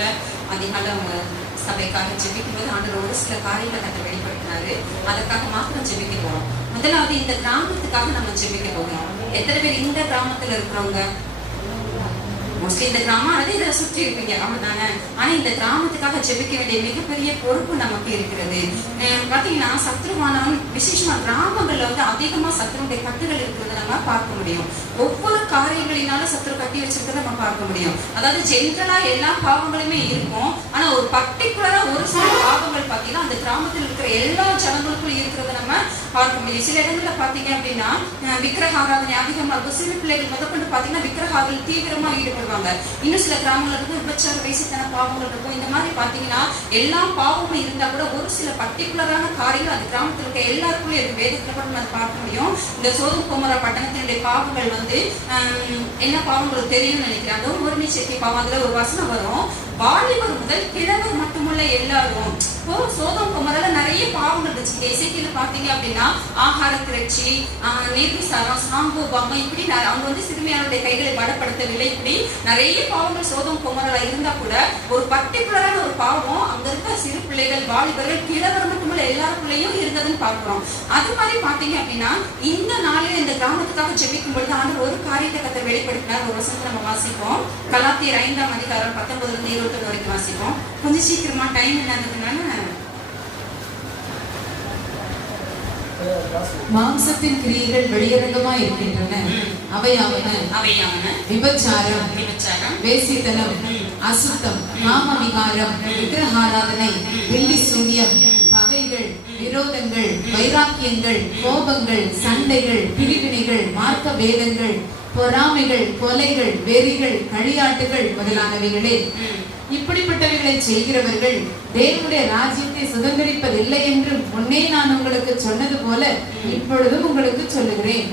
முதல்ல அதிகாலை அவங்க சபைக்காக ஜெபிக்கும் போது ஆண்டவர் ஒரு சில காரியங்களை கற்று வெளிப்படுத்தினாரு. அதற்காக மாத்திரம் ஜெபிக்க போறோம். முதலாவது இந்த கிராமத்துக்காக நம்ம ஜெபிக்க போகிறோம். எத்தனை பேர் இந்த கிராமத்துல இருக்கிறவங்க? மோஸ்ட்லி இந்த கிராமம் அதே இதை சுற்றி இருப்பீங்க, அப்படிதானே? ஆனா இந்த கிராமத்துக்காக ஜெபிக்க வேண்டிய மிகப்பெரிய பொறுப்பு நமக்கு இருக்கிறது. பாத்தீங்கன்னா சத்ருவானவன் விசேஷமா கிராமங்கள்ல அதிகமா சத்ருடைய கட்டுகள் இருக்கிறத நம்ம பார்க்க முடியும். ஒவ்வொரு காரியங்களினாலும் சத்ரு கட்டி வச்சிருக்கிறத நம்ம பார்க்க முடியும். அதாவது ஜென்ரலா எல்லா பாவங்களுமே இருக்கும், ஆனா ஒரு பர்டிகுலரா ஒரு சில பாவங்கள் பாத்தீங்கன்னா அந்த கிராமத்தில் இருக்கிற எல்லா ஜனங்களுக்கும் இருக்கிறத நம்ம பார்க்க முடியும். சில இடங்கள்ல பாத்தீங்க அப்படின்னா விக்கிரக ஆராதனை அதிகமா இருக்கும். சிறு பிள்ளைகள் முதற்கொண்டு பாத்தீங்கன்னா விக்கிரகாவில் தீவிரமா ஈடுபடுவாங்க. இன்னும் சில கிராமங்கள் இருக்கு விபச்சார வேசித்தன பாவங்கள் இருக்கும். இந்த மாதிரி பாத்தீங்கன்னா எல்லா பாவமும் இருந்தா கூட ஒரு சில பர்டிகுலரான காரியங்கள் அந்த கிராமத்தில் இருக்க எல்லாருக்குள்ளே இருக்கு. வேதத்துல கூட நம்ம பார்க்க முடியும். இந்த சோதம் குமரா பட்டணத்தினுடைய பாவங்கள் என்ன பாவங்களுக்கு தெரியும்னு நினைக்கிறேன். அந்த ஒரு சேர்க்கை பாவம், அதுல ஒரு வசனம் வரும், வாலிபர் முதல் கிழவர் மட்டுமுள்ள எல்லாரும். இப்போ சோதம் குமரால நிறைய பாவங்கள் இருந்துச்சு. இசைக்கில பாத்தீங்க அப்படின்னா ஆகார திரட்சி, நீர்விசாரம், சாம்பு, பொம்மை, இப்படி அவங்க சிறுமியாருடைய கைகளை பலப்படுத்தவில்லை. இப்படி நிறைய பாவங்கள் சோதம் குமரால இருந்தா கூட ஒரு பர்டிகுலரான ஒரு பாவம் அங்க இருக்க சிறு பிள்ளைகள், வாலிபர்கள், கிழவர் மட்டுமல்ல எல்லாருக்குள்ளேயும் இருந்ததுன்னு பார்க்கிறோம். அது மாதிரி பாத்தீங்க அப்படின்னா இந்த நாளில் இந்த கிராமத்துக்காக ஜெபிக்கும் பொழுது ஆண்டவர் ஒரு காரியத்தை கத்த வெளிப்படுத்தினார். ஒரு வசனத்தை நம்ம வாசிப்போம். கலாத்தியர் 5ஆம் அதிகாரம் 19-21 வரைக்கும் வாசிப்போம். கொஞ்சம் சீக்கிரமா டைம் இல்லாததுனால மாம்சத்தின் கிரியைகள் வெளியரங்கமா இருக்கின்றன. அவையாவன விபச்சாரம், வேசித்தனம், அசுத்தம், காம விகாரம், விக்கிரகாராதனை, வெள்ளி சூன்யம், பகைகள், விரோதங்கள், வைராக்கியங்கள், கோபங்கள், சண்டைகள், பிரிவினைகள், மார்க்க வேதங்கள், பொறாமைகள், கொலைகள், வெறிகள், களியாட்டுகள் முதலானவைகளே. இப்படிப்பட்டவைகளை செய்கிறவர்கள் தேவனுடைய ராஜ்யத்தை சுதந்திரிப்பதில்லை என்று முன்னே நான் உங்களுக்கு சொன்னது போல இப்பொழுதும் உங்களுக்கு சொல்லுகிறேன்.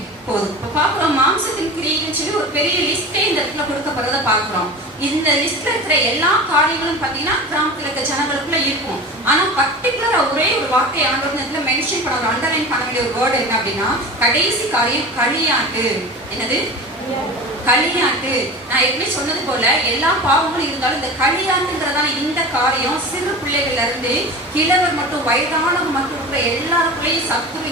பாக்குறோம் மாம்சத்தின் கிரியைகள் சொல்லி ஒரு பெரிய லிஸ்டே இந்த இடத்துல கொடுக்கப்படுறத பாக்குறோம். இந்த லிஸ்ட்ல இருக்கிற எல்லா காரியங்களும் பாத்தீங்கன்னா கிராமத்துல இருக்க ஜனங்களுக்குள்ள இருக்கும். ஆனா பர்டிகுலரா ஒரே ஒரு வார்த்தை ஆண்டவர்ல மென்ஷன் பண்ண ஒரு அண்டர்லைன் பண்ண வேண்டிய ஒரு வேர்டு என்ன அப்படின்னா கடைசி காரியம் களியாட்டு. என்னது? களியாட்டு. நான் எப்படி சொன்னது போல எல்லா பாவங்களும் இருந்தாலும் இந்த களியாட்டுங்கிறதான இந்த காரியம் சிறு பிள்ளைகள்ல இருந்து கிழவர் மட்டும் வயதானவங்க மட்டும் இருக்கிற எல்லாருக்குள்ளேயும் சத்துருங்க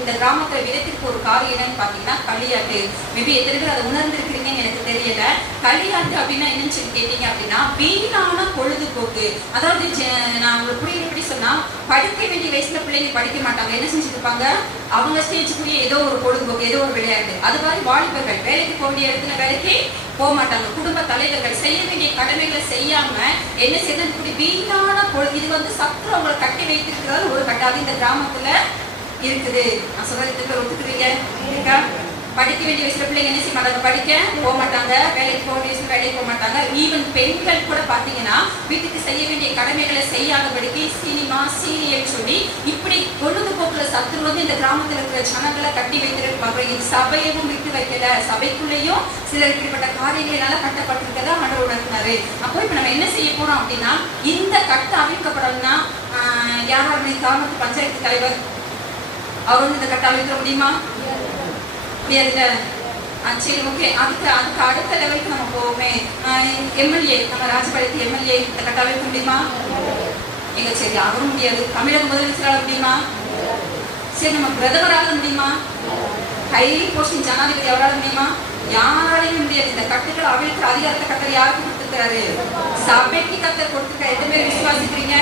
இந்த கிராமத்துல விதத்திற்கு ஒரு காரியம் என்னன்னு பாத்தீங்கன்னா களியாட்டு. மேபி எத்தனை பேர் அதை உணர்ந்திருக்கிறீங்கன்னு எனக்கு தெரியல. களியாட்டு அப்படின்னா என்னன்னு சொல்லி கேட்டீங்க அப்படின்னா வீணான பொழுதுபோக்கு. அதாவது நான் உங்களுக்கு புரியுற எப்படி சொன்னா படிக்க வேண்டிய வயசுல பிள்ளைங்க படிக்க மாட்டாங்க. என்ன செஞ்சுட்டு இருப்பாங்க? அவங்க ஸ்டேஜுக்குரிய ஏதோ ஒரு பொழுதுபோக்கு, ஏதோ ஒரு விளையாட்டு. அது மாதிரி வாலிபர்கள் வேலைக்கு போக வேண்டிய இடத்துல வேலைக்கு போக மாட்டாங்க. குடும்ப தலைவர்கள் செய்ய வேண்டிய கடமைகளை செய்யாம என்ன செய்யறது? இப்படி வீணான பொழுது. இது சத்துரு அவங்களை கட்டி வைத்திருக்கிறது ஒரு கட்டாக இந்த கிராமத்துல இருக்குது. நான் சொல்றது ஒத்துக்கிறீங்க? படிக்க வேண்டிய வயசுல பிள்ளைங்க என்ன செய்ய மாட்டாங்க? படிக்க போக மாட்டாங்க. வேலைக்கு போக வேண்டிய வயசுல வேலைக்கு போக மாட்டாங்க. ஈவன் பெண்கள் கூட பாத்தீங்கன்னா வீட்டுக்கு செய்ய வேண்டிய கடமைகளை செய்யாதபடிக்கு சினிமா, சீரியல் சொல்லி இப்படி பொழுதுபோக்குல சத்துரு இந்த கிராமத்துல இருக்கிற ஜனங்களை கட்டி வைத்திருப்பாங்க. இது சபையவும் விட்டு வைக்கல. சபைக்குள்ளேயும் சிலர் இப்படிப்பட்ட காரியங்களால கட்டப்பட்டிருக்கதா ஆண்டவர் உணர்த்தினாரு. அப்போ இப்ப நம்ம என்ன செய்ய போறோம் அப்படின்னா இந்த கட்டு அவிழ்க்கப்படணும்னா யாராவது கிராமத்து பஞ்சாயத்து தலைவர் அவர் இந்த கட்டை அவிழ்க்க முடியுமா? முடியாதுல்ல. சரி, ஓகே. அதுக்கு அடுத்த லெவலுக்கு நம்ம போவோமே. எம்எல்ஏ, நம்ம ராஜபாளையத்து எம்எல்ஏ இந்த கட்டை அவிழ்க்க முடியுமா? எங்க சரி அவரும் முடியாது. தமிழக முதலமைச்சரால முடியுமா? சரி, நம்ம பிரதமரால முடியுமா? ஹை போஸ்டிங் ஜனாதிபதி அவரால் முடியுமா? யாராலையும் முடியாது. இந்த கட்டுகள் அவிழ்க்கிற அதிகாரத்தை கட்டர் யாருக்கு கொடுத்துருக்காரு? சபைக்கு கட்டர் கொடுத்துருக்காரு. எத்தனை பேர் விசுவாசிக்கிறீங்க?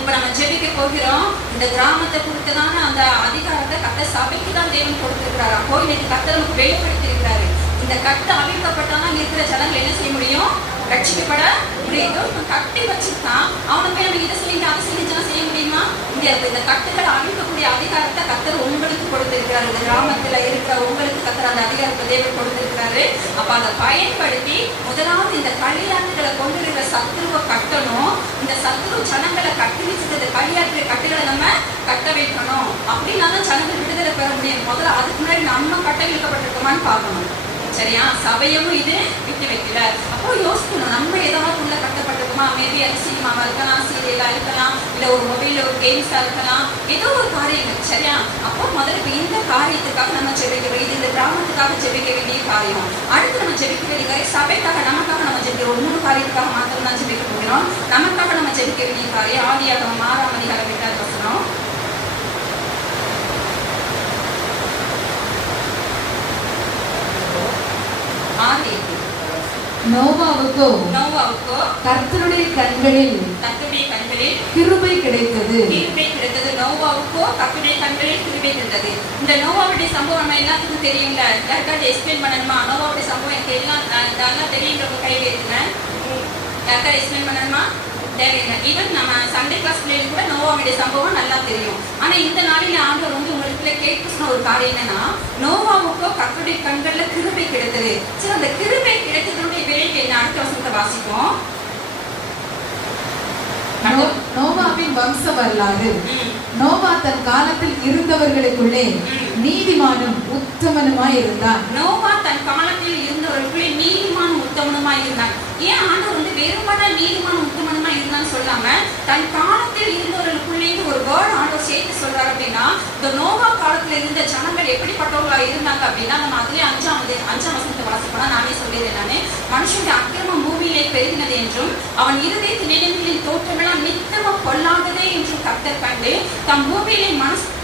இப்ப நம்ம ஜெபிக்க போகிறோம். இந்த கிராமத்தை கொடுத்ததான அந்த அதிகாரத்தை கட்ட சபைக்கு தான் தேவன் கொடுத்திருக்கிறாரு. அப்போ இன்னைக்கு கட்ட நமக்கு வெளிப்படுத்தி இருக்கிறாரு. இந்த கட்டு அவிழ்க்கப்பட்டாதான் இருக்கிற ஜனங்கள் என்ன செய்ய முடியும்? ரட்சிக்கப்பட முடியும். கட்டி வச்சுதான் அவனை போய் நம்ம இதை சொல்லி அதை செஞ்சுதான் செய்ய முடியுமா? இந்த கட்டுகளை அழிக்கக்கூடிய அதிகாரத்தை கத்தர் உங்களுக்கு கொடுத்திருக்கிறாரு. இந்த கிராமத்துல இருக்கிற உங்களுக்கு கத்தர் அந்த அதிகாரத்தை தேவன் கொடுத்திருக்கிறாரு. அப்ப அதை பயன்படுத்தி முதலாவது இந்த களியாட்டுகளை கொண்டு இருக்கிற சத்துருவை கட்டணும். இந்த சத்துரு ஜனங்களை கட்டி வச்சுட்டு களியாட்டுற கட்டுகளை நம்ம கட்ட வைக்கணும். அப்படின்னா தான் ஜனங்கள் விடுதலை பெற முடியும். முதல்ல அதுக்கு முன்னாடி நம்ம கட்ட வைக்கப்பட்டிருக்கோமான்னு பார்க்கணும். சரியா? சபையும் இது விட்டு வைக்கல. அப்போ யோசிக்கணும், நம்ம ஏதாவது உள்ள கட்டப்பட்டிருக்குமா? மேபி அது சினிமாவா இருக்கலாம், சீரியலா இருக்கலாம், இல்ல ஒரு மொபைல்ல ஒரு கேம்ஸா இருக்கலாம், ஏதோ ஒரு காரியங்கள். சரியா? அப்போ முதல்ல இந்த காரியத்துக்காக நம்ம ஜெபிக்க வேண்டியது, இந்த கிராமத்துக்காக ஜெபிக்க வேண்டிய காரியம். அடுத்து நம்ம ஜெபிக்க வேண்டிய காரியம் சபைக்காக, நமக்காக நம்ம ஜெபிக்கிறோம். 3 காரியத்துக்காக மாத்திரம் தான் சொல்றாரு. ஆதியாகமம் 6ஆம் அதிகாரம் 8வது வசனம். நோவாவுக்கோ கர்த்தருடைய கண்களில் கிருபை கிடைத்தது. நோவாவுக்கோ கர்த்தருடைய கண்களில் கிருபை கிடைத்தது. இந்த நோவாவுடைய சம்பவம் நம்ம எல்லாத்துக்கும் தெரியுங்க. யாருக்காவது எக்ஸ்பிளைன் பண்ணணுமா? நோவாவுடைய சம்பவம் எனக்கு எல்லாம் நல்லா தெரியுன்றவங்க கை வைக்கிறேன். யாருக்காவது எக்ஸ்பிளைன் பண்ணணுமா? தேவையில்லை. ஈவன் நம்ம சண்டே கிளாஸ் பிள்ளைகளுக்கு கூட நோவாவுடைய சம்பவம் நல்லா தெரியும். ஆனா இந்த நாளில ஆண்டவர் வந்து உங்களுக்கு கேட்க சொன்ன ஒரு காரியம் என்னன்னா, நோவாவுக்கோ கர்த்தருடைய கண்கள்ல கிருபை கிடைத்தது. சரி, அந்த கிருபை கிடைத்ததுடைய விளைவு என்ன? அடுத்த வசனத்தை வாசிப்போம். நோவாவின் வம்ச வரலாறு. நோவா தன் காலத்தில் இருந்தவர்களுக்குள்ளே நீதிமானும் உத்தமனுமாய் இருந்தான். நோவா தன் காலத்தில் இருந்தவர்களுக்குள்ளே நீதிமானும் உத்தமனுமாய் இருந்தான். ஏன் ஆண்டவர் வந்து வெறுமன நீதிமானும் உத்தமனுமாய் இருந்தான்னு சொல்லாம தன் காலத்தில் இருந்தவர்களுக்குள்ளே ஒரு வேர்ட் ஆண்டவர் சேர்த்து சொல்றாரு. அப்படின்னா இந்த நோவா காலத்துல இருந்த ஜனங்கள் எப்படிப்பட்டவங்களா இருந்தாங்க அப்படின்னா, நம்ம அதுலயே 5ஆம் வசனத்தை வாசிப்போம். நானே சொல்லிடுறேன். நானே மனுஷனுடைய அக்கிரமம் பூமியிலே பெருகினது என்றும் அவன் இருதயத்தின் நினைவுகளின் தோற்றமெல்லாம் நித்தமும் பொல்லாததே என்றும் கர்த்தர் கண்டு தம் பூமியிலே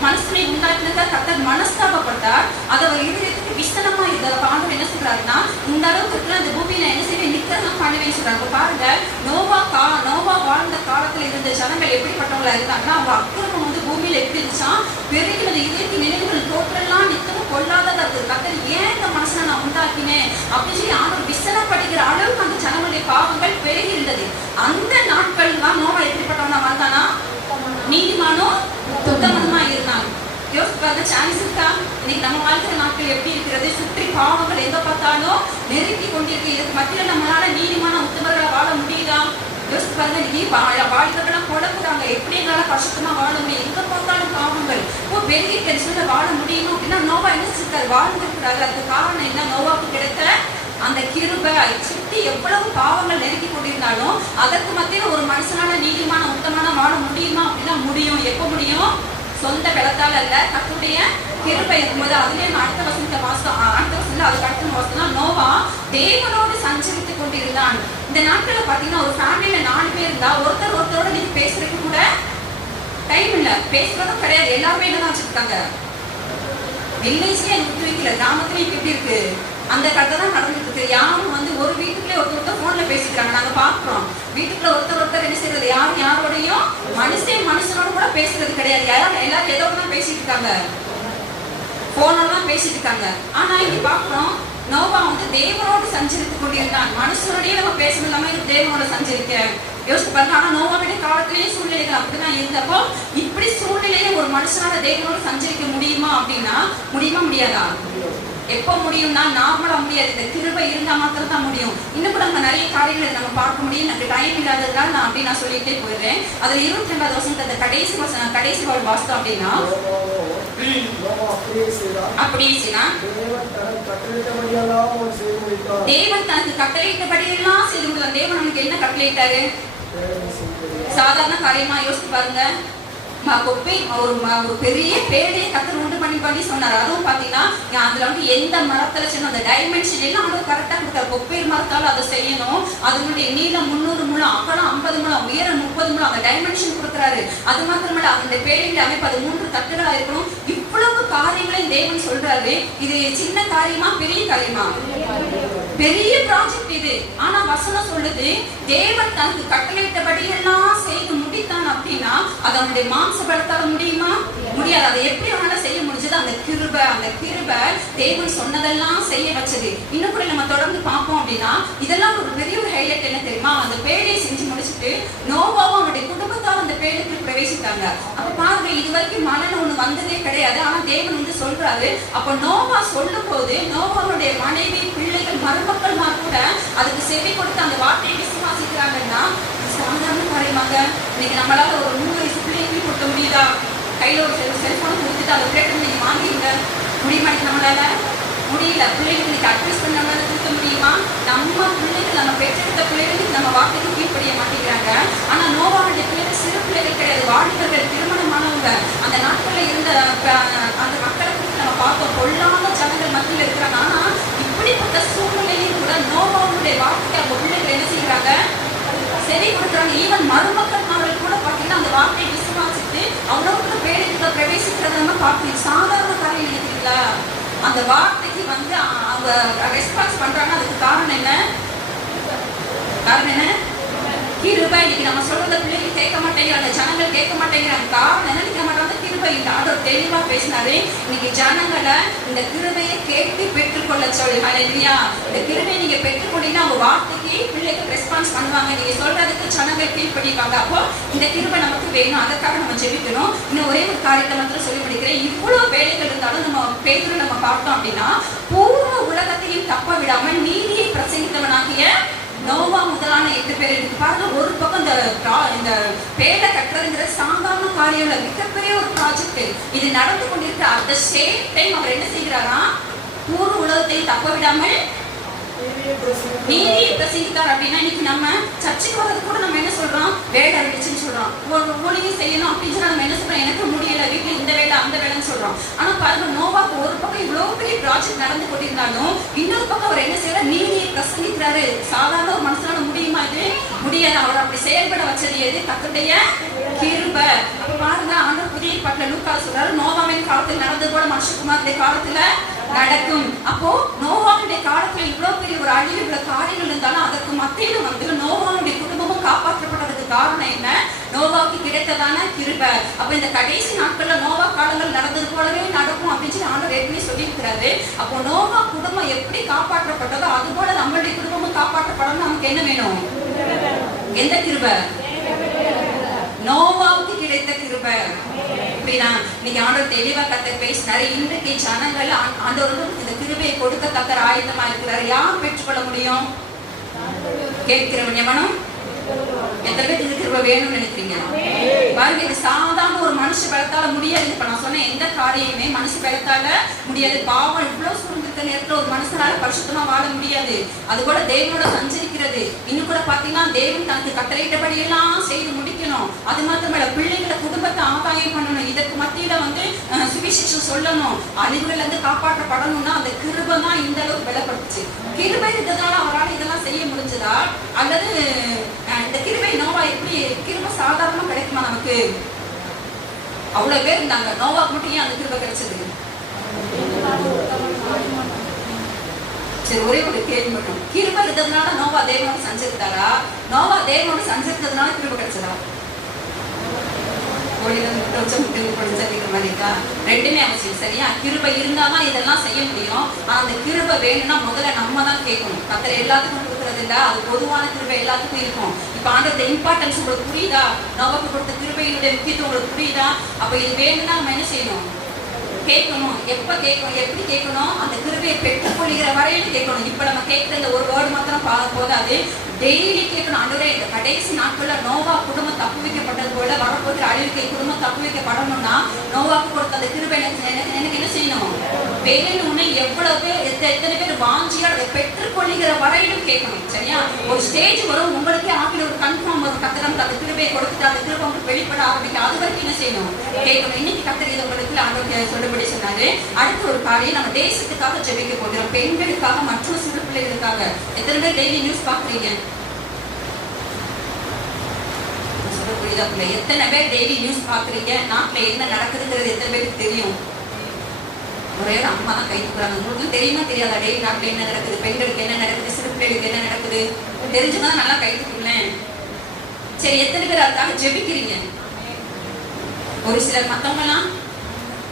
மனுஷனை உண்டாக்கினதாக கர்த்தர் மனஸ்தாபப்பட்டார். அது அவர் இருதயத்துக்கு விசனமா இருந்தது. ஆண்டவர் என்ன சொல்றாருன்னா, இந்த அளவுக்கு அந்த பூமியில என்ன செய்ய நித்தம் பண்ணுவேன்னு சொல்றாங்க. பாருங்க, நோவா வாழ்ந்த காலத்துல இருந்த ஜனங்கள் எப்படிப்பட்டவங்களா இருந்தாங்கன்னா, அவங்க அக்கிரமம் வந்து பூமியில எப்படி இருந்துச்சா பெருகினது. இதயத்தின் நினைவுகள் தோற்றெல்லாம் நித்தமும் பொல்லாததா இருக்குது. கர்த்தர் ஏன் இந்த மனுஷனை நான் உண்டாக்கினேன் அப்படின்னு சொல்லி ஆண்டவர் விசனப்படுகிற அளவுக்கு அந்த ஜனங்களுடைய பாவங்கள் பெருகி இருந்தது. அந்த நாட்கள் தான் நோவா எப்படிப்பட்டவனா வாழ்ந்தானா? நீதிமானும் உத்தமனுமா இருந்தாங்க. யோசிச்சு பாருங்க, சான்ஸ் இருக்கா? இன்னைக்கு நம்ம வாழ்க்கிற நாட்கள் எப்படி இருக்கிறது? சுற்றி பாவங்கள் எங்க பார்த்தாலும் நெருக்கி கொண்டிருக்கு. இதுக்கு மத்தியில நம்மளால நீதிமான உத்தமர்களை வாழ முடியுதா? யோசிச்சு பாருங்க, இன்னைக்கு வாழ்க்கைலாம் குழப்புறாங்க. எப்படி எங்களால கஷ்டமா வாழ முடியும்? எங்க பார்த்தாலும் பாவங்கள் பெருகி டென்ஷன்ல வாழ முடியும் அப்படின்னா நோவா என்ன செஞ்சாரு? வாழ்ந்துருக்கிறாரு. அதுக்கு காரணம் என்ன? நோவாவுக்கு கிடைத்த அந்த கிருபை. சுற்றி எவ்வளவு பாவங்கள் நெருக்கி கொண்டிருந்தாலும் அதற்கு மத்தியில ஒரு மனுஷனால நீதிமான உத்தமான வாழ முடியுமா அப்படின்னா முடியும். எப்ப முடியும்? சொந்த பலத்தால் அல்ல, கர்த்தருடைய கிருபை இருக்கும்போது. அதுலயே அடுத்த வசனத்தை அதுக்கு அடுத்த வாசனம், நோவா தேவனோடு சஞ்சரித்துக் கொண்டிருந்தான். இந்த நாட்கள்ல பாத்தீங்கன்னா ஒரு ஃபேமிலியில 4 பேர் இருந்தா ஒருத்தரோட நீங்க பேசுறதுக்கு கூட டைம் இல்ல, பேசுறதும் கிடையாது. எல்லாருமே என்னதான் வச்சிருக்காங்க. வில்லேஜ்லயே எனக்கு ஒத்துழைக்கல, கிராமத்துலயும் எப்படி இருக்கு அந்த கதை தான் நடந்துட்டு இருக்கு. யாரும் வந்து ஒரு வீட்டுக்குள்ளே ஒருத்தர் போன்ல பேசிக்கிறாங்க. நாங்க பாக்குறோம், வீட்டுக்குள்ள ஒருத்தர் என்ன செய்யறது, யாரோடையும் மனுஷனோட கூட பேசுறது கிடையாது. எல்லாரும் ஏதோ தான் பேசிட்டு இருக்காங்க, போனெல்லாம் பேசிட்டு இருக்காங்க. ஆனா இங்க பாக்குறோம், நோவா வந்து தேவனோடு சஞ்சரித்துக் கொண்டிருந்தான். மனுஷனோடய நம்ம பேசணும் இல்லாம தேவனோட சஞ்சரிக்க யோசிச்சு பாருங்க. ஆனா நோவாவுடைய காலத்திலேயே சூழ்நிலைகள் அப்படிதான் இருந்தப்போ, இப்படி சூழ்நிலையில ஒரு மனுஷனால தேவனோடு சஞ்சரிக்க முடியுமா அப்படின்னா முடியாதா? எப்போ முடியும்னா நார்மலா முடியாது. இந்த கிருபை இருந்தா மாத்திரம் தான் முடியும். இன்னும் கூட நம்ம நிறைய காரியங்களை நம்ம பார்க்க முடியும். எனக்கு டைம் இல்லாததுனால நான் சொல்லிட்டே போயிடுறேன். அதுல 22வது வசனத்தை அந்த கடைசி வேர்ட் வாசித்தோம் அப்படின்னா, அப்படியே தேவன் தனக்கு கட்டளையிட்டபடியெல்லாம் செய்து முடித்தார். தேவன் நமக்கு என்ன கட்டளையிட்டாரு? சாதாரண காரியமா யோசிச்சு பாருங்க. ஒரு பெரிய பேடையை கத்தர் உண்டு பண்ணி சொன்னார். அதுவும் பாத்தீங்கன்னா அதுல வந்து எந்த மரத்துல சின்ன அந்த டைமென்ஷன் எல்லாம் வந்து கரெக்டா கொடுத்தாரு. கொப்பேர் மரத்தால அதை செய்யணும். அதனுடைய நீளம் 300 முழம், அகலம் 50 முழம், உயரம் 30 முழம், அந்த டைமென்ஷன் கொடுக்குறாரு. அது மாத்திரமல்ல, அந்த பேடைகளை அமைப்பு அது 3 தட்டுகளா இருக்கணும். இவ்வளவு காரியங்களையும் தேவன் சொல்றாரு. இது சின்ன காரியமா பெரிய காரியமா? பெரிய ப்ராஜெக்ட் இது. ஆனா வசனம் சொல்லுது, தேவன் தனக்கு கட்டளையிட்டபடி எல்லாம் செய்து முடித்தான் அப்படின்னா அது அவனுடைய மாம்ச பலத்தால முடியுமா? முடியாது. அதை எப்படி அவனால செய்ய முடிஞ்சது? அந்த கிருபை தேவன் சொன்னதெல்லாம் செய்ய வச்சது. இன்னும் கூட நம்ம தொடர்ந்து பார்ப்போம் அப்படின்னா இதெல்லாம் ஒரு பெரிய ஒரு ஹைலைட் என்ன தெரியுமா? அந்த பேழையை செஞ்சு முடிச்சுட்டு நோவாவும் அவனுடைய குடும்பத்தால் அந்த பேழைக்கு பிரவேசித்தாங்க. அப்ப பாருங்க, இது வரைக்கும் மனநல ஒண்ணு வந்ததே கிடையாது. ஆனா தேவன் வந்து சொல்றாரு. அப்ப நோவா சொல்லும் போது நோவாவுடைய மனைவி, பிள்ளைகள், மருமக்கள் கூட அதுக்கு செவி கொடுத்து அந்த வார்த்தையை விசுவாசிக்கிறாங்கன்னா சாதாரண காரியமாக இன்னைக்கு நம்மளால ஒரு 3 வயசு பிள்ளைக்கு கொடுக்க முடியுதா? கையில ஒரு செல்போன் கொடுத்துட்டு அதை கேட்டு நீங்க வாங்கிருங்க முடியுமா? நம்மளால முடியல. பிள்ளைகளுக்கு இன்னைக்கு அட்வைஸ் பண்ண கொடுக்க முடியுமா? நம்ம பிள்ளைகள், நம்ம பெற்றெடுத்த பிள்ளைகளுக்கு நம்ம வார்த்தைக்கு கீழ்ப்படிய மாட்டேங்கிறாங்க. ஆனா நோவாவுடைய பிள்ளைகள் சிறு பிள்ளைகள் கிடையாது, வாலிபர்கள், திருமணமானவங்க. அந்த நாட்கள்ல இருந்த அந்த மக்களை குறித்து நம்ம பார்த்தோம். பொல்லாத ஜனங்கள் மத்தியில் இருக்கிறாங்க. ஆனா இப்படிப்பட்ட சூழ்நிலையும் கூட நோவாவுடைய வார்த்தைக்கு அவங்க பிள்ளைகள் என்ன செய்யறாங்க? செவி கொடுக்குறாங்க. ஈவன் மருமக்கள் கூட நம்ம பார்த்து சாதாரண காரியம் நினைக்கிறீங்களா? அந்த வார்த்தைக்கு வந்து அவங்க ரெஸ்பான்ஸ் பண்றாங்க. அதுக்கு காரணம் என்ன? காரணம் என்ன? கிருபை. இன்னைக்கு நம்ம சொல்றத பிள்ளைங்க கேட்க மாட்டேங்கிறாங்க, ஜனங்கள் கேட்க மாட்டேங்கிறாங்க. காரணம் என்ன? இன்னைக்கு நம்ம வந்து கிருபை இல்லை. ஆண்டவர் தெளிவா பேசினாரு. இன்னைக்கு ஜனங்களை இந்த கிருபையை கேட்டு பெற்றுக்கொள்ள சொல்லி, ஹல்லேலூயா. இந்த கிருபையை நீங்க பெற்றுக்கொண்டீங்கன்னா அவங்க வார்த்தைக்கு பிள்ளைகள் ரெஸ்பான்ஸ் பண்ணுவாங்க. நீங்க சொல்றதுக்கு ஜனங்கள் ஃபீல் பண்ணிப்பாங்க. அப்போ இந்த கிருபை நமக்கு வேணும், அதற்காக நம்ம ஜெபிக்கணும். இன்னும் ஒரே ஒரு காரியத்தை மாத்திரம் சொல்லி முடிக்கிறேன். இவ்வளவு வேலைகள் இருந்தாலும் நம்ம பேதுரு நம்ம பார்த்தோம் அப்படின்னா, பூர்வ உலகத்தையும் தப்ப விடாமல் நீதியை பிரசங்கித்தவனாகிய நோவா முதலான 8 பேர் இருக்கு பாருங்க. ஒரு பக்கம் இந்த பேடை கட்டுறதுங்கிற சாதாரண காரியம் இல்ல, மிகப்பெரிய ஒரு ப்ராஜெக்ட். இது நடந்து கொண்டிருக்க அட் த சேம் டைம் அவர் என்ன செய்கிறாரா? பூர்வ உலகத்தை தப்ப விடாமல் நீதியை பிரசங்கித்தார். அப்படின்னா இன்னைக்கு நம்ம சர்ச்சுக்கு வரது கூட நம்ம என்ன சொல்றோம்? வேலை இருந்துச்சுன்னு சொல்றோம். ஒழுங்கு செய்யணும் அப்படின்னு சொன்னா நம்ம என்ன சொல்றோம்? எனக்கு முடியல, வீட்டுல இந்த வேலை அந்த வேலைன்னு சொல்றோம். ஆனா பாருங்க, நோவாக்கு ஒரு பக்கம் இவ்வளவு பெரிய ப்ராஜெக்ட் நடந்து கொண்டிருந்தாலும் இன்னொரு பக்கம் அவர் என்ன செய்யறாரு? நீதியை பிரசங்கிக்கிறாரு. சாதாரண ஒரு மனுஷனால முடியுமா? இது முடியாது. அவர் அப்படி செயல்பட வச்சது எது? தன்னுடைய கிருபை. அப்ப பாருங்க, ஆண்டவர் புதிய ஏற்பாட்டுல லூக்கா சொல்றாரு, நோவாவின் காலத்தில் நடந்தது போல மனுஷகுமாரனுடைய காலத்துல நடக்கும். அப்போ நோவாவுடைய காலத்துல இவ்வளவு பெரிய ஒரு அழிவு, இவ்வளவு காரியங்கள் இருந்தாலும் அதற்கு மத்தியில வந்து நோவாவுடைய குடும்பமும் காப்பாற்றப்பட்டதுக்கு காரணம் என்ன? நோவாவுக்கு கிடைத்ததான கிருபை. அப்ப இந்த கடைசி நாட்கள்ல நோவா காலங்கள் நடந்தது போலவே நடக்கும் அப்படின்னு சொல்லி ஆண்டவர் ஏற்கனவே சொல்லியிருக்கிறாரு. அப்போ நோவா குடும்பம் எப்படி காப்பாற்றப்பட்டதோ அது போல நம்மளுடைய குடும்பமும் காப்பாற்றப்படணும். நமக்கு என்ன வேணும்? எந்த கிருபை? நோவாவுக்கு கிடைத்த கிருபை. இப்படின்னா இன்னைக்கு ஆண்டவர் தெளிவா கர்த்தர் பேசினாரு. இன்றைக்கு ஜனங்கள் ஆண்டவருக்கு இந்த கிருபையை கொடுக்க கர்த்தர் ஆயத்தமா இருக்கிறார். யார் பெற்றுக்கொள்ள முடியும்? கேட்கிறவன் எவனும். எத்தனை பேர் இந்த கிருபை வேணும்னு நினைக்கிறீங்க? பாருங்க, இது சாதாரண ஒரு மனுஷ பலத்தால முடியாது. இப்ப நான் சொன்ன எந்த காரியமே மனுஷ பலத்தால முடியாது. பாவம் இவ்வளவு சூழ்ந்திருக்க நேரத்துல ஒரு மனுஷனால பரிசுத்தமா வாழ முடியாது. அது கூட தேவனோட சஞ்சரிக்கிறது. இன்னும் கூட பாத்தீங்கன்னா, தேவன் தனக்கு கட்டளையிட்டபடி எல்லாம் செய்து முடிக்கணும். அது மாத்திரமல்ல, பிள்ளைகளை குடும்பத்தை ஆதாயம் பண்ணணும். இதற்கு மத்தியில வந்து சுவிசேஷம் சொல்லணும். அழிவுகள் இருந்து காப்பாற்றப்படணும்னா அந்த கிருபை தான் இந்த அளவுக்கு பலப்படுத்துச்சு. கிருபை இருந்ததுனால அவரால் இதெல்லாம் செய்ய முடிஞ்சதா? அல்லது இந்த கிருபை நோவா எப்படி? கிருபை சாதாரணமா கிடைக்குமா நமக்கு? அவ்வளவு பேர் இருந்தாங்க, நோவாக்கு மட்டும் ஏன் அந்த கிருபை கிடைச்சது? சரி, ஒரே ஒரு கேள்வி மட்டும். கிருபை இருந்ததுனால நோவா தேவனோட சஞ்சரித்தாரா? நோவா தேவனோட சஞ்சரித்ததுனால கிருபை கிடைச்சதா? ரெண்டுமே அவசியம். சரியா? கிருபை இருந்தாதான் இதெல்லாம் செய்ய முடியும். ஆனா அந்த கிருபை வேணும்னா முதல்ல நம்ம தான் கேட்கணும். கர்த்தர் எல்லாத்துக்கும் கொடுக்கறது இல்ல, அது பொதுவான கிருபை எல்லாத்துக்கும் இருக்கும். இப்ப ஆண்டவருடைய இம்பார்ட்டன்ஸ் உங்களுக்கு புரியுதா? நோவாக்கு கொடுத்த கிருபையுடைய முக்கியத்துவம் உங்களுக்கு புரியுதா? அப்ப இது வேணும்னா நம்ம என்ன செய்யணும்? கேட்கணும். எப்ப கேட்கணும்? எப்படி கேட்கணும்? அந்த கிருபையை பெற்றுக்கொள்கிற வரையிலும் கேட்கணும். இப்ப நம்ம கேட்கிற இந்த ஒரு வேர்டு மாத்திரம் போதாது, டெய்லி கேட்கணும். ஆண்டவரே, இந்த கடைசி நாட்கள்ல நோவா குடும்பம் தப்பு வைக்கப்பட்டது போல வரப்போகிற அழிவுக்கு குடும்பம் தப்பு வைக்கப்படணும்னா நோவாக்கு கொடுத்த அந்த கிருபை எனக்கு என்ன செய்யணும்? வேணும்னு எவ்வளவு பேர், எத்தனை பேர் வாஞ்சியா அதை பெற்றுக்கொள்கிற வரையிலும் கேட்கணும். சரியா? ஒரு ஸ்டேஜ் வரும், உங்களுக்கே ஆகிற ஒரு கன்ஃபார்ம் வரும். கர்த்தர் அந்த கிருபையை கொடுத்துட்டு அந்த கிருபை உங்களுக்கு வெளிப்பட ஆரம்பிக்கும். அது வரைக்கும் என்ன செய்யணும்? கேட்கணும். இன்னைக்கு கர்த்தர் இதை உங்களுக்கு ஆண்டவர் சொல்லுபடி சொன்னாரு. அடுத்த ஒரு காரியம், நம்ம தேசத்துக்காக ஜெபிக்க போகிறோம். பெண்களுக்காக, மற்ற சிறு பிள்ளைகளுக்காக. எத்தனை பேர் டெய்லி நியூஸ் பாக்குறீங்க? எத்தனை பேர் டெய்லி நியூஸ் பாக்குறீங்க? நாட்டுல என்ன நடக்குதுங்கிறது எத்தனை பேருக்கு தெரியும்? ஒரே ஒரு அம்மா தான் கை தூக்குறாங்க. உங்களுக்கு தெரியுமா தெரியாதா? டெய்லி நாட்டுல என்ன நடக்குது, பெண்களுக்கு என்ன நடக்குது, சிறு பிள்ளைகளுக்கு என்ன நடக்குது தெரிஞ்சுதான் நல்லா கை தூக்குங்களேன். சரி, எத்தனை பேர் அதுக்காக ஜெபிக்கிறீங்க? ஒரு சிலர். மத்தவங்க எல்லாம்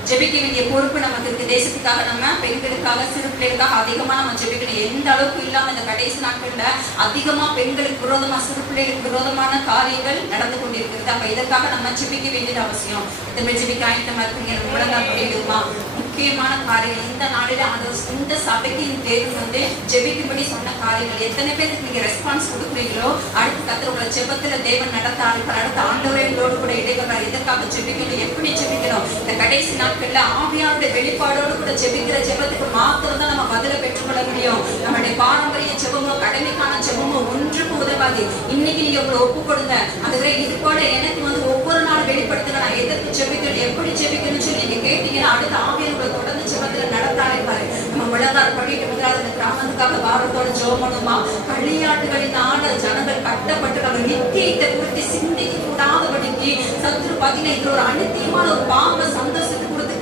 ஜெபிக்க வேண்டிய பொறுப்பு நமக்கு இருக்கு. தேசத்துக்காக, நம்ம பெண்களுக்காக, சிறு பிள்ளைகளுக்காக அதிகமா நம்ம ஜெபிக்கணும். எந்த அளவுக்கு இல்லாம இந்த கடைசி நாட்கள்ல அதிகமா பெண்களுக்கு விரோதமா, சிறு பிள்ளைகளுக்கு விரோதமான காரியங்கள் நடந்து கொண்டிருக்கிறது. அப்ப இதற்காக நம்ம ஜெபிக்க வேண்டியது அவசியம். இந்த ஜெபிக்க ஆயத்தமா இருக்கீங்க? முழங்கால் படிடுமா? முக்கியமான காரியங்கள் இந்த நாளில இந்த சபைக்கு தேர்வு வந்து ஜெபிக்கும்படி சொன்ன காரியங்கள் எத்தனை பேருக்கு நீங்க ரெஸ்பான்ஸ் கொடுக்குறீங்களோ, அடுத்து கர்த்தர் உங்களை ஜெபத்துல தேவன் நடத்த ஆரம்பிப்பார். அடுத்த ஆண்டவரோடு கூட இடைவெளி எதற்காக ஜெபிக்கணும், எப்படி ஜெபிக்கணும்? இந்த கடைசி நாட்கள்ல ஆவியானுடைய வெளிப்பாடோடு கூட ஜெபிக்கிற ஜெபத்துக்கு மாத்திரம் தான் நம்ம பதில பெற்றுக்கொள்ள முடியும். நம்மளுடைய பாரம்பரிய ஜெபமோ, கடமைக்கான ஜெபமோ ஒன்றுக்கும் உதவாது. இன்னைக்கு நீங்க உங்களை ஒப்பு கொடுங்க. அதுவரை இது போல எனக்கு வந்து ஒவ்வொரு நாள் வெளிப்படுத்துங்க, நான் எதற்கு ஜெபிக்கணும், எப்படி ஜெபிக்கணும்னு சொல்லி நீங்க கேட்டீங்கன்னா அடுத்த ஆவியானவர் தொடர்ந்து ஜெபத்துல நடத்த ஆரம்பிப்பாரு. நம்ம முழங்கால் படிட்டு முதலாவது இந்த கிராமத்துக்காக வாரத்தோட ஜெபமணுமா? களியாட்டுகளினால ஜனங்கள் கட்டப்பட்டு நித்தியத்தை குறித்து சிந்திக்க கூடாதபடிக்கு சத்துரு பாத்தீங்கன்னா இதுல ஒரு அநித்தியமான ஒரு பாவ சந்தோஷத்தை கொடுத்து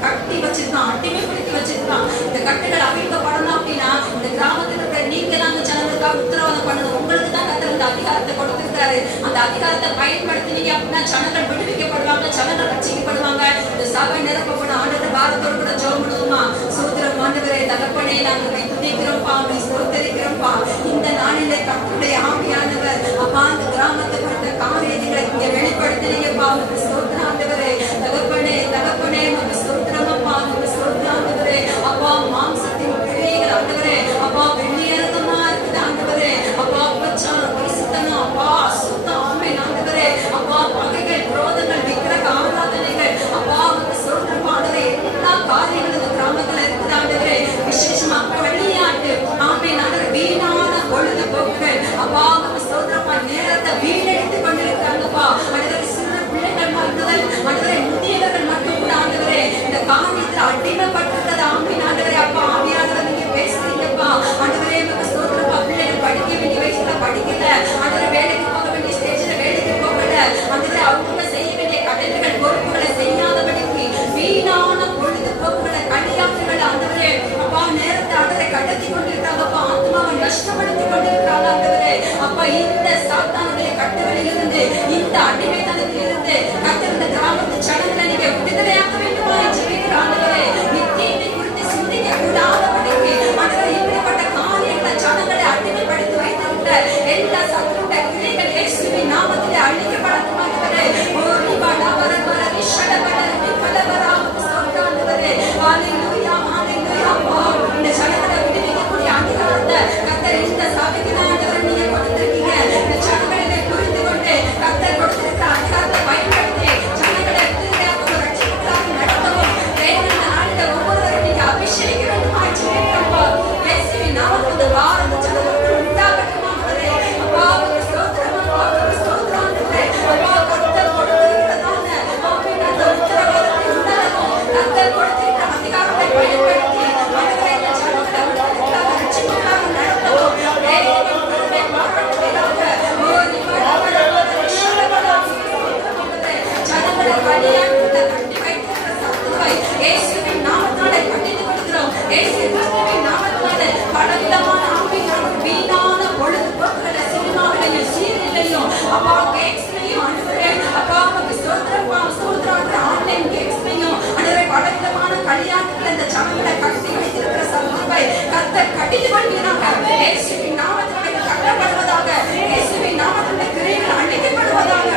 வச்சிருக்கான், அடிமைப்படுத்தி வச்சிருக்கான். இந்த கட்டுகள் அவிழ்க்கப்படணும் அப்படின்னா இந்த கிராமத்தில் இருக்கிற நீங்க தான் அந்த ஜனங்களுக்காக உத்தரவாதம் பண்ணணும். உங்களுக்கு தான் கர்த்தர் இந்த அதிகாரத்தை கொடுத்திருக்காரு. அந்த அதிகாரத்தை பயன்படுத்தினீங்க அப்படின்னா ஜனங்கள் விடுவிக்கப்படுவாங்க, ஜனங்கள் ரட்சிக்கப்படுவாங்க. இந்த சபை நிரப்பப்படும். ஆண்டவர் பாரத்தோடு கூட ஜெபம் பண்ணுவோமா? சோத்திரம் ஆண்டவரே, தகப்பனே, நாங்கள் துதிக்கிறோம்ப்பா, ஸ்தோத்திரிக்கிறோம்ப்பா. இந்த நாளிலே கர்த்தருடைய ஆவியானவர் அப்பா அந்த கிராமத்தை குறித்த காரியங்களை இங்கே வெளிப்படுத்தினீங்கப்பா. ஸ்தோத்திரம் ஆண்டவரே, தகப்பனே, தகப்பனே, ஸ்தோத்திரமப்பா, ஸ்தோத்திரம் ஆண்டவரே. அப்பா மாம்சத்தின் கிரியைகள் ஆண்டவரே, அப்பா வெள்ளியரதமா இருக்குது ஆண்டவரே. அப்பா பிரச்சாரம் பரிசுத்தனம், அப்பா சுத்தம், ஆமென் ஆண்டவரே. அப்பா பகைகள், விரோதங்கள், விக்கிரக ஆராதனைகள், அப்பா ஸ்தோத்திரம் ஆண்டவரே, எல்லா காரியங்களும் இந்த கிராமத்துல இருக்குது ஆண்டவரே. விசேஷமாக விளையாட்டு, ஆமென் ஆண்டவரே, வீணான பொழுதுபோக்குகள், அப்பா ஸ்தோத்திரப்பா நேரத்தை வீணடித்துக் கொண்டிருக்கிறாங்கப்பா ஆண்டவரே. சிறு பிள்ளைகள் முதல் ஆண்டவரே முதியவர்கள் மட்டும் கூட ஆண்டவரே இந்த காரியத்தில் அடிமைப்பட்டிருக்கிறது. ஆமென் ஆண்டவரே. அப்பா ஆவியானவர் நீங்க பேசுறீங்கப்பா ஆண்டவரே. நமக்கு ஸ்தோத்திரப்பா பிள்ளைகள் படிக்க வேண்டிய வயசுல படிக்கல ஆண்டவரே, வேலைக்கு போக வேண்டிய ஸ்டேஜ்ல வேலைக்கு போகல ஆண்டவரே. அவங்க செய்ய வேண்டிய கடமைகள் பொறுப்புகளை செய்யாதபடிக்கு வீணான பொழுதுபோக்குகளை களியாக்குகளை ஆண்டவரே அப்பா நேரத்தை ஆண்டவரை கடத்தி கொண்டிருக்காங்கப்பா. ஆத்மாவை நஷ்டப்படுத்தி கொண்டிருக்கிறாங்க ஆண்டவரே. அப்பா இந்த சாத்தானுடைய கட்டுகளிலிருந்து, இந்த அடிமைத்தனத்திலிருந்து கர்த்தர் இந்த கிராமத்து ஜனங்களை நீங்க விடுதலையாக்க வேண்டுமா என்று ஆண்டவரே. நித்தியத்தை குறித்து சிந்திக்க கூடாதபடிக்கு ஆண்டவரே இப்படிப்பட்ட காரியங்களை ஜனங்களை அடிமைப்படுத்தி வைத்திருந்த எல்லா சத்துருடைய கிரியைகள் இயேசுவின் நாமத்திலே அழிக்கப்படட்டும் ஆண்டவரே. ஓடி வாடா வர வர நிஷடவர நிபலவரா ஸ்தோத்திரமாண்டவரே. ஹalleluya ஹalleluya. அப்பா இந்த ஜனங்களை விடுவிக்கக்கூடிய அதிகாரத்தை கர்த்தர் இந்த சபைக்கு ஆண்டவரே நீங்க கொடுத்திருக்கீங்க. இந்த ஜனங்களை புரிந்து கொண்டு கர்த்தர் கொடுத்திருக்கிற அதிகாரத்தை பயன்படுத்தி ஜனங்களை விடுதலையாக்க ரட்சிப்புக்காக நடத்தவும் தேவன் நாளில் ஒவ்வொருவரும் நீங்க அபிஷேகிக்க வேண்டுமா என்று கேட்கிறோம்ப்பா. இயேசுவின் நாமத்தில் வாரம் ஜனங்களுக்கு உண்டாகட்டும் ஆண்டவரே. அப்பா உமக்கு ஸ்தோத்திரம், அப்பா உமக்கு ஸ்தோத்திரம் ஆண்டவரே. அப்பா கர்த்தர் கொடுத்திருக்கிறதான ஆமென் அந்த உத்தரவாதத்தை உணரவும் கர்த்தர் கொடுத்திருக்கிற அதிகாரத்தை பயன்படுத்தி ஆண்டவரே இந்த ஜனங்களை விடுதலைக்காக ரட்சிப்புக்காக நடத்தவும் தேவன் கிருபை பாராட்டுவீராக. ஓடி வாடா வர வர நிஷடவரா ஸ்தோத்திரமாண்டவரே. ஜனங்களை களியாக்குவதை கட்டி வைத்திருக்கிற சத்துருவை இயேசுவின் நாமத்தாலே கண்டித்துக் கொள்கிறோம். இயேசு கிறிஸ்துவின் நாமத்தாலே பலவிதமான ஆவியான வீணான பொழுதுபோக்குகளை சினிமாவிலையும் சீரியலையும் அப்பா கேக்ஸ்லையும் ஆண்டவரே அப்பா உமக்கு ஸ்தோத்திரப்பா ஸ்தோத்திரம். ஆன்லைன் கேக்ஸ்லையும் ஆண்டவரே பலவிதமான களியாட்டுகளை இந்த ஜனங்களை கட்டி வைத்திருக்கிற சத்துருவை கர்த்தர் கட்டித்துக் கொள்வீராக. இயேசுவின் நாமத்தினாலே கட்டப்படுவதாக. இயேசுவின் நாமத்தினாலே கிரியைகள் அழிக்கப்படுவதாக.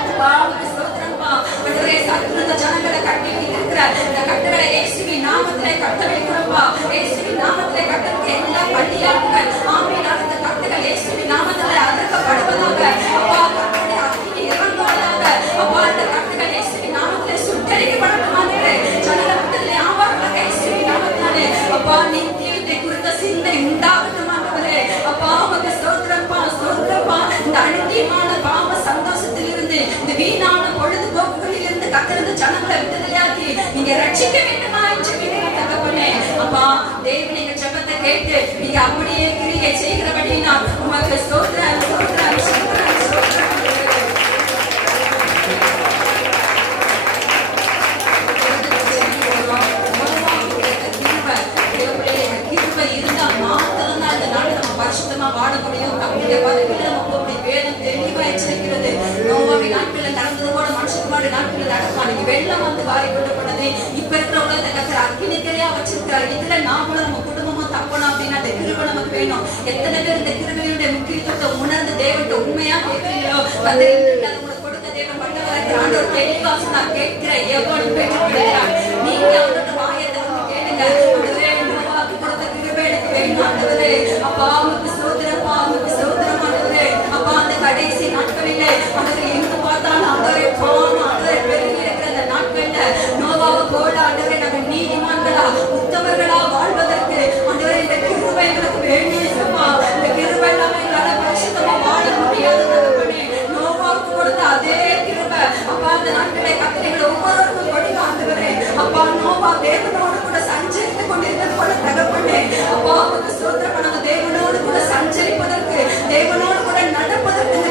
அப்பா உமக்கு ஸ்தோத்திரப்பா ஆண்டவரே. சத்துரு ஜனங்களை கட்டி வைத்திருக்கிற இந்த கட்டுகளை இயேசுவின் நாமத்திலே கட்டவிழ்க்கிறோம்ப்பா. இயேசுவின் நாமத்திலே கட்டவிழ்க்க எல்லா பள்ளியாட்கள் ஆமென் அந்த கட்டுகள் இயேசுவின் நாமத்திலே அகற்றப்படுவதாக. அப்பா கர்த்தருடைய அக்கினி இறங்குவதாக. அப்பா இந்த கட்டுகள் இயேசுவின் நாமத்திலே சுட்டெரிக்கப்படட்டும் ஆண்டவரே. ஜனங்களை விடுதலை ஆவார்களாக இயேசுவின் நாமத்தினாலே. அப்பா நித்தியத்தை குறித்த சிந்தை உண்டாகட்டும் ஆண்டவரே. அப்பா உமக்கு ஸ்தோத்திரப்பா ஸ்தோத்திரப்பா. இந்த அநித்தியமான பாவ சந்தோஷத்திலிருந்து, இந்த வீணான பொழுதுபோக்குகளில் இருந்து கர்த்தர் ஜனங்களை விடுதலையாக்கி நீங்க ரட்சிக்க வேண்டுமா என்று தகப்பனே. அப்பா தேவன் எங்க ஜெபத்தை கேட்டு நீங்க அப்படியே கிரியை செய்கிறபடினா உமக்கு ஸ்தோத்திரம் ஸ்தோத்திரம் ஸ்தோத்திரம் ஸ்தோத்திரம். கிருபை இருந்தா மாத்திரம்தான் இந்த நாள் நம்ம பரிசுத்தமா வாழ முடியும். அப்படியே பதவியில நம்ம வேதம் தெளிவா எச்சரிக்கிறது. நோவாவின் நாட்களில் நடந்தது போல மனுஷகுமார நாட்களில் நடக்கும். அன்னைக்கு வெள்ளம் வந்து வாரி கொள்ளப்பட்டது. இப்ப இருக்கிற உலகத்தை கர்த்தர் அக்கினிக்கரையா வச்சிருக்காரு. இதுல நாமளும் நம்ம குடும்பமும் தப்பணும் அப்படின்னா அந்த கிருபை நமக்கு வேணும். எத்தனை பேர் இந்த கிருபையுடைய முக்கியத்துவத்தை உணர்ந்து தேவன்கிட்ட உண்மையா கேட்கிறீங்களோ கர்த்தர் உங்களுக்கு கொடுத்த தேவன் வல்லவராக ஆண்டவர் தெளிவா நான் கேட்கிற எவ்வளவு பெற்றுக்கொள்கிறார். நீங்க அவரோட வாயத்தை வந்து கேளுங்க. நோவாவுக்கு கொடுத்த கிருபை எனக்கு வேணும் ஆண்டவரே. அப்பா உமக்கு ஸ்தோத்திரப்பா உமக்கு ஸ்தோத்திரம் ஆண்டவரே. அப்பா அந்த கடைசி நாட்களிலே ஆண்டவரே எங்க பார்த்தாலும் ஆண்டவரே பாவம் ஆண்டவரே பெருகி இருக்கிற அந்த நாட்கள்ல நோவாவை போல ஆண்டவரே நாங்கள் நீதிமான்களா உத்தமர்களா வாழ்வதற்கு ஆண்டவரே இந்த கிருபை எங்களுக்கு வேண்டியதுப்பா. இந்த கிருபை இல்லாம எங்களால பரிசுத்தமா வாழ முடியாது தகப்பனே. நோவாவுக்கு கொடுத்த அதே கிருபை அப்பா அந்த நாட்களை கட்டளைகளை ஒவ்வொருவருக்கும் கொடுக்க ஆண்டவரே. அப்பா நோவா தேவனோடு கூட சஞ்சரித்துக் கொண்டிருந்தது போல தகப்பனே. அப்பா உமக்கு ஸ்தோத்திரம். நம்ம தேவனோடு கூட சஞ்சரிப்பதற்கு தேவனோடு கூட நடப்பதற்கு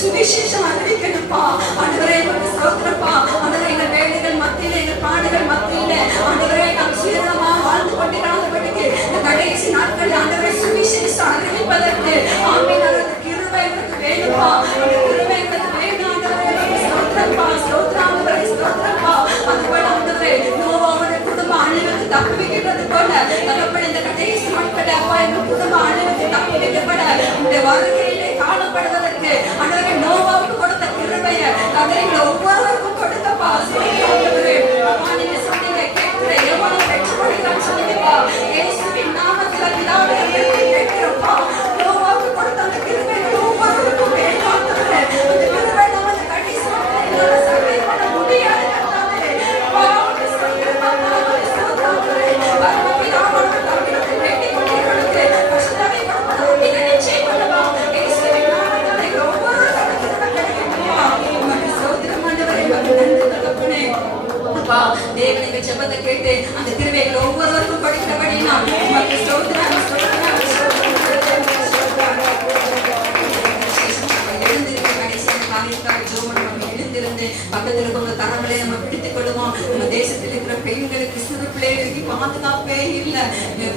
சுவிசேஷம் அறிவிக்கணும்ப்பா. ஆண்டவரே உமக்கு ஸ்தோத்திரப்பா. ஆண்டவரே எங்கள் வேலைகள் மத்தியில, எங்கள் பாடுகள் மத்தியில ஆண்டவரே நாம் சீரமா வாழ்ந்து கொண்டிருக்கிறபடிக்கு இந்த கடைசி நாட்கள் ஆண்டவரே சுவிசேஷம் அறிவிப்பதற்கு ஆமென். அந்த கிருபை எங்களுக்கு வேணும்ப்பா. அந்த கிருபை எங்களுக்கு வேணும் ஆண்டவரே. ஸ்தோத்திரப்பா, ஸ்தோத்திரம் ஆண்டவரே, ஸ்தோத்திரப்பா. அதுபோல ஆண்டவரே நோவாவுடைய குடும்ப அழிவுக்கு தப்புவிக்கிறது போல தகப்பனே இந்த கடைசி நாட்கள் அப்பா எங்கள் குடும்ப அழிவுக்கு தப்புவிக்கப்பட இந்த வருகையிலே காணப்படுவதற்கு ஆண்டவரே நோவாவுக்கு கொடுத்த கிருபையை கதைகளை ஒவ்வொருவருக்கும் கொடுத்தப்பா. ஆண்டவரே அப்பா நீங்க சொன்னீங்க கேட்கிற எவனும் பெற்றுக்கொள்கிறான்னு சொன்னீங்கப்பா. இயேசுவின் நாமத்தில் பிதாவே கேட்கிறோம்ப்பா. நோவாவுக்கு கொடுத்த அந்த கிருபை ஒவ்வொருவருக்கும் வேணும் ஆண்டவரே. அந்த கிருபை நம்ம இந்த கடைசி நாட்களில் சர்வை பண்ண முடியாது கர்த்தாவே. அப்பா உமக்கு ஸ்தோத்திரம் அப்பா, உமக்கு ஸ்தோத்திரம் ஆண்டவரே. பரமபிதாவோடு தம்மிடத்தில் வேண்டிக் கொண்டவர்களுக்கு கஷ்டத்தை கொடுப்பது மிக நிச்சயம் அல்லவா. இயேசுவின் நாமத்தில் ஒவ்வொருவருக்கும் அந்த கிருபை கிடைக்கட்டும்ப்பா. உமக்கு ஸ்தோத்திரம் ஆண்டவரே, உமக்கு நன்றி தகப்பனே. அப்பா தேவனுக்கு ஜெபத்தை கேட்டு அந்த கிருபைகளை ஒவ்வொருவருக்கும் கொடுக்கிறபடினா உமக்கு ஸ்தோத்திரம், ஸ்தோத்திரம், ஸ்தோத்திரம். எழுந்திருக்க கடைசியான காரியத்துக்காக ஜெபம் நம்ம எழுந்திருந்து பக்கத்தில் இருக்கிற கரங்களை நம்ம பிடித்துக் கொள்ளுவோம். நம்ம தேசத்தில் இருக்கிற பெண்களுக்கு சிறு பிள்ளைகளுக்கு பாதுகாப்பே இல்லை.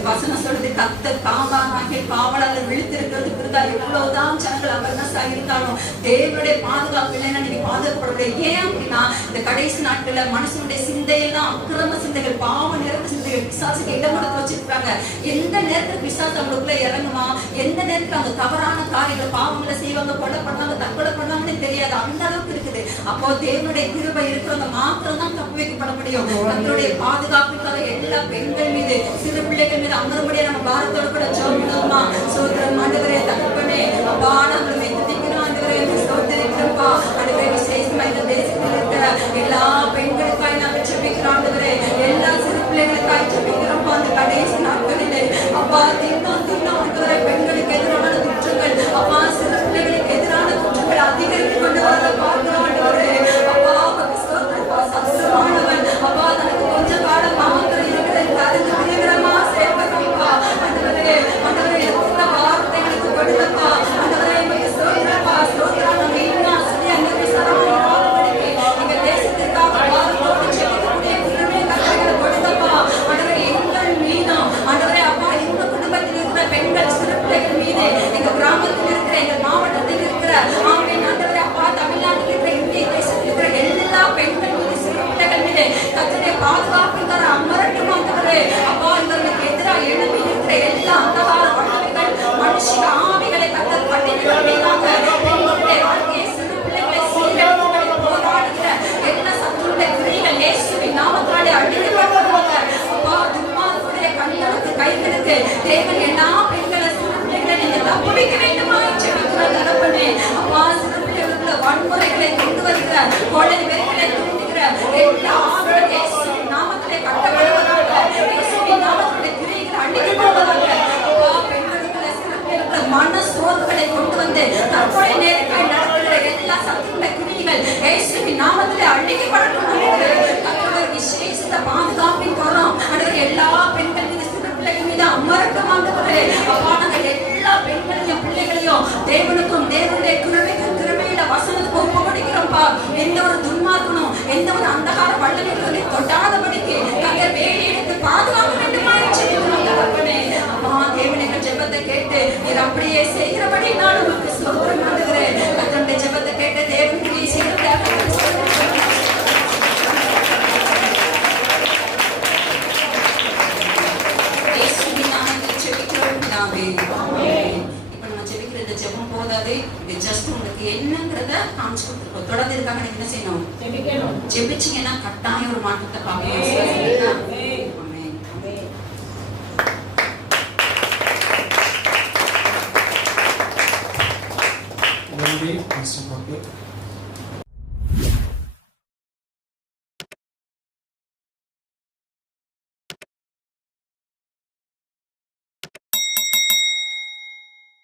வசனம் சொல்றது கர்த்தர் காவலாகிய காவலாளர் விழித்திருக்கிறது இருந்தா எவ்வளவுதான் ஜனங்கள் அவர்னஸா இருந்தாலும் தேவனுடைய பாதுகாப்பு இல்லைன்னா நீங்க பாதுகாக்கப்பட முடியாது. ஏன் அப்படின்னா இந்த கடைசி நாட்கள்ல மனுஷனுடைய சிந்தையெல்லாம் அக்கிரம சிந்தைகள், பாவ நிறைந்த சிந்தைகள், பிசாசுக்கு இடம் கொடுத்து வச்சிருக்காங்க. எந்த நேரத்துல பிசாசு அவங்களுக்குள்ள இறங்குமா, எந்த நேரத்துல அவங்க தவறான காரியங்கள் பாவங்களை செய்வாங்க, கொலை பண்ணாங்க, தற்கொலை பண்ணாங்கன்னு தெரியாது. அந்த அளவுக்கு இருக்குது. அப்போ தேவனுடைய கிருபை இருக்கிறவங்க மாத்திரம் தான் தப்பு வைக்கப்பட முடியும். தன்னுடைய பாதுகாப்புக்காக எல்லா பெண்கள் மீது, சிறு பிள்ளைகள் மீது அமரும்படியா நம்ம பாரத்தோட கூட ஜெபிக்கணுமா. சோதரம் ஆண்டவரே தகப்பனே அப்பா நாங்கள் துதிக்கிறோம் ஆண்டவரே, ஸ்தோத்திரிக்கிறோம்ப்பா. ஆண்டவரே விசேஷமா இந்த தேசத்தில் இருக்கிற எல்லா பெண்களுக்காய் நாங்கள் ஜெபிக்கிறோம் ஆண்டவரே. எல்லா சிறு பிள்ளைகளுக்காய் ஜெபிக்கிறோம்ப்பா. அந்த கடைசி நாட்களிலே அப்பா தினம் தினம் ஆண்டவரே பெண்களுக்கு எதிரான குற்றங்கள், அப்பா சிறு பிள்ளைகளுக்கு எதிரான குற்றங்கள் அதிகரித்து கொண்டு வரத பார்க்கிறோம் ஆண்டவரே. அப்பா ஸ்தோத்திரப்பா. சத்துருவானவன் அப்பா தனக்கு கொஞ்ச காலம் மாத்திரம் இருக்கிறது அறிந்து தீவிரமா சேர்ப்பதப்பா. ஆண்டவரே ஆண்டவரே எத்தனை வார்த்தைகளுக்கு கொடுத்தப்பா. ஆண்டவரே எங்களுக்கு ஸ்தோத்திரப்பா, ஸ்தோத்திரம். நம்ம இன்னும் சரியா நிர்விசாரமானபடிக்கு எங்க தேசத்திற்காக வாரத்தோடு ஜெபிக்கக்கூடிய கிருபை கட்டளைகளை கொடுத்தப்பா. ஆண்டவரே எங்கள் மீதும் ஆண்டவரே அப்பா எங்க குடும்பத்தில் இருக்கிற பெண்கள் சிறு பிள்ளைகள் மீது, எங்க கிராமத்தில் இருக்கிற எங்க மாவட்டத்தில் இருக்கிற ஆமென் ஆண்டவரே அப்பா தமிழ்நாட்டில் இருக்கிற இந்திய தேசத்தில் இருக்கிற எல்லா பெண்கள் மீது, சிறு பிள்ளைகள் மீது கர்த்தருடைய பாதுகாப்பு தர அமரட்டும் ஆண்டவரே. அப்பா இவர்களுக்கு எதிராக எழுப்பி இருக்கிற எல்லா அந்தகார வல்லமைகள், மனுஷிக ஆவிகளை கர்த்தர் பட்டியலிடுவீராக. பெண்களுடைய வாழ்க்கையை, சிறு பிள்ளைகளை சீரழித்து போராடுகிற எல்லா சத்துருடைய கிரியைகள் இயேசுவின் நாமத்தினாலே அழிக்கப்படுவாங்க. அப்பா துன்மார்க்கருடைய கண்களுக்கு கைகளுக்கு தேவன் எல்லா பெண்களை, சிறு பிள்ளைகளை நீங்க தப்புவிக்க வேண்டுமா ஜெபிக்கிறோம் தகப்பனே. அப்பா சிறு பிள்ளைகளுக்குள்ள வன்முறைகளை கொண்டு வருகிற, கொலை வெறிகளை தூண்டுகிற எல்லா ஆவிகளும் இயேசுவின் நாமத்திலே கட்டப்படுவதாக. இயேசுவின் நாமத்திலே கிரியைகள் அழிக்கப்படுவதாக. அப்பா பெண்களுக்குள்ள, சிறு பிள்ளைகளுக்குள்ள மன சோர்வுகளை கொண்டு வந்து தற்கொலை நேரங்கள் நடத்துகிற எல்லா சத்துருடைய கிரியைகள் இயேசுவின் நாமத்திலே அழிக்கப்படட்டும். தங்களுடைய விசேஷித்த பாதுகாப்பின் கரம் ஆண்டவரே எல்லா பெண்கள் மீது, சிறு பிள்ளைகள் மீது அமரட்டும் ஆண்டவரே. அப்பா நாங்கள் எல்லா பெண்களையும் பிள்ளைகளையும் தேவனுக்கும் தேவனுடைய கிருபையில வசனத்துக்கு ஒப்பு கொடுக்கிறோம்ப்பா. எந்த ஒரு துன்மார்க்கனும், எந்த ஒரு அந்தகார வல்லமைகளை தொடாதபடிக்கு நாங்கள் வேலை எடுத்து பாதுகாக்க வேண்டுமா ஜெபிக்கிறோம் தகப்பனே. அப்பா தேவன் எங்கள் ஜெபத்தை கேட்டு நீர் அப்படியே செய்கிறபடி நான் உங்களுக்கு ஸ்தோத்திரம் பண்ணுகிறேன். கர்த்தருடைய ஜெபத்தை கேட்டு தேவனுக்கு நீ செய்கிறதாக இயேசுவின் நாமத்தில் ஜெபிக்கிறோம் பிதாவே. இப்ப நம்ம ஜெபிக்கிற இந்த ஜெபம் போதாது. இது ஜஸ்ட் உங்களுக்கு என்னங்கிறத காமிச்சு கொடுத்துருக்கோம். தொடர்ந்து இருக்காங்க நீங்க என்ன செய்யணும்? ஜெபிச்சீங்கன்னா கட்டாயம் ஒரு மாற்றத்தை பார்க்கலாம். Wendy, Mr. Bucket.